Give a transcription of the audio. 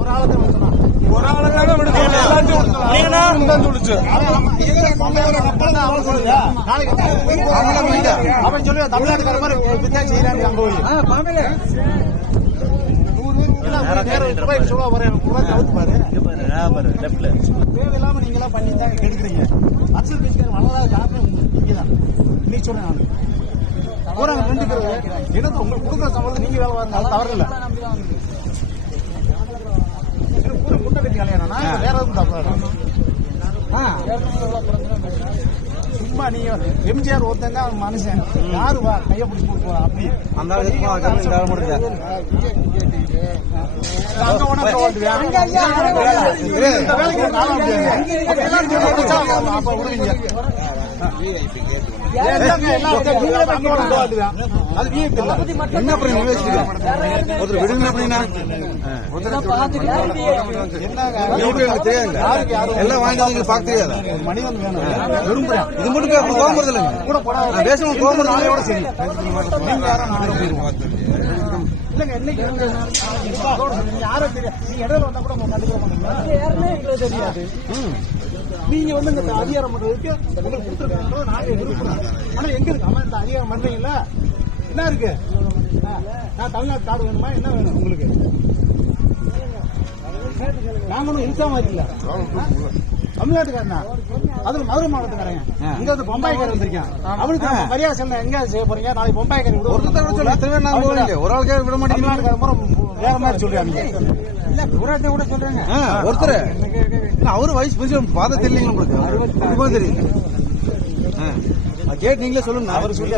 ஒரு ஆளுக்கு ஒரு ஆளுக்காக விடுச்சு அவன் சொல்லி தமிழ்நாட்டுக்கார மாதிரி வித்தியாசம் செய்யறாங்க அங்க போய் தேவையில்லாம நீங்க எல்லாம் பண்ணி தான் கெடுக்கிறீங்க. அரசியல் கட்சிக்காரர் வளராத காரணம் நீங்க தான். இன்னைக்கு சொல்றேன் நான் பூரா நின்றுக்கிறது என்னது உங்களுக்கு கொடுக்குற சம்பளத்தை நீங்க வேலை வாங்க தவறு இல்லை. பூரா முட்டை கட்டி கலையானா வேற எதுவும் தப்பு. சும்மா நீங்க எம்ஜிஆர் ஒருத்தங்க அவன் மனுஷன் யாரு வா கைய பிடிச்சி கொடுப்பா அப்படி அந்த முடிஞ்ச அங்க ஒண்ணு அப்ப விடுவீங்க. என்ன விடுங்க அப்படின்னா எல்லாம் வாங்கிட்டு பார்க்க தெரியாது. மனிதன் வேணும் விரும்புறேன். இது மட்டும் கோபுறது இல்லைங்க கூட பேசணும். கோபுரம் நாளையோட சரி நீங்க யாரும் நாளையோட போயிருவோம் இல்லங்க. என்னைக்கு யாரும் தெரியாது. நீங்க இடையில வந்தா கூட கண்டுக்கிற மாட்டீங்களா? தெரியாது. நீங்க வந்து இந்த அதிகாரம் பண்றதுக்கு உங்களுக்கு கொடுத்துருக்காங்க. நாங்க விரும்புறோம். ஆனா எங்க இருக்கு அம்மா இந்த அதிகாரம் பண்றீங்களா? என்ன இருக்கு? நான் தமிழ்நாட்டு கார்டு வேணுமா? என்ன வேணும் உங்களுக்கு? நாங்க ஒன்றும் இன்சா மாதிரி இல்ல. தமிழ்நாட்டுக்காரனா அதுல மதுரை மாவட்டத்துக்காரங்க இங்க வந்து பொம்பாய்க்காரர் வந்திருக்கேன். அவனுக்கு மரியாதை செல்ல எங்க செய்ய போறீங்க? நாளைக்கு பொம்பாய்க்காரர் ஒரு ஆளுக்கே விட மாட்டேங்க. வேற மாதிரி சொல்றாங்க. இல்ல பூராத்தை கூட சொல்றாங்க. ஒருத்தர் அவரு வயசு பெருசு பாத தெரியலங்க உங்களுக்கு தெரியுங்க. கேட்டு நீங்களே சொல்லுங்க. அவர் சொல்லி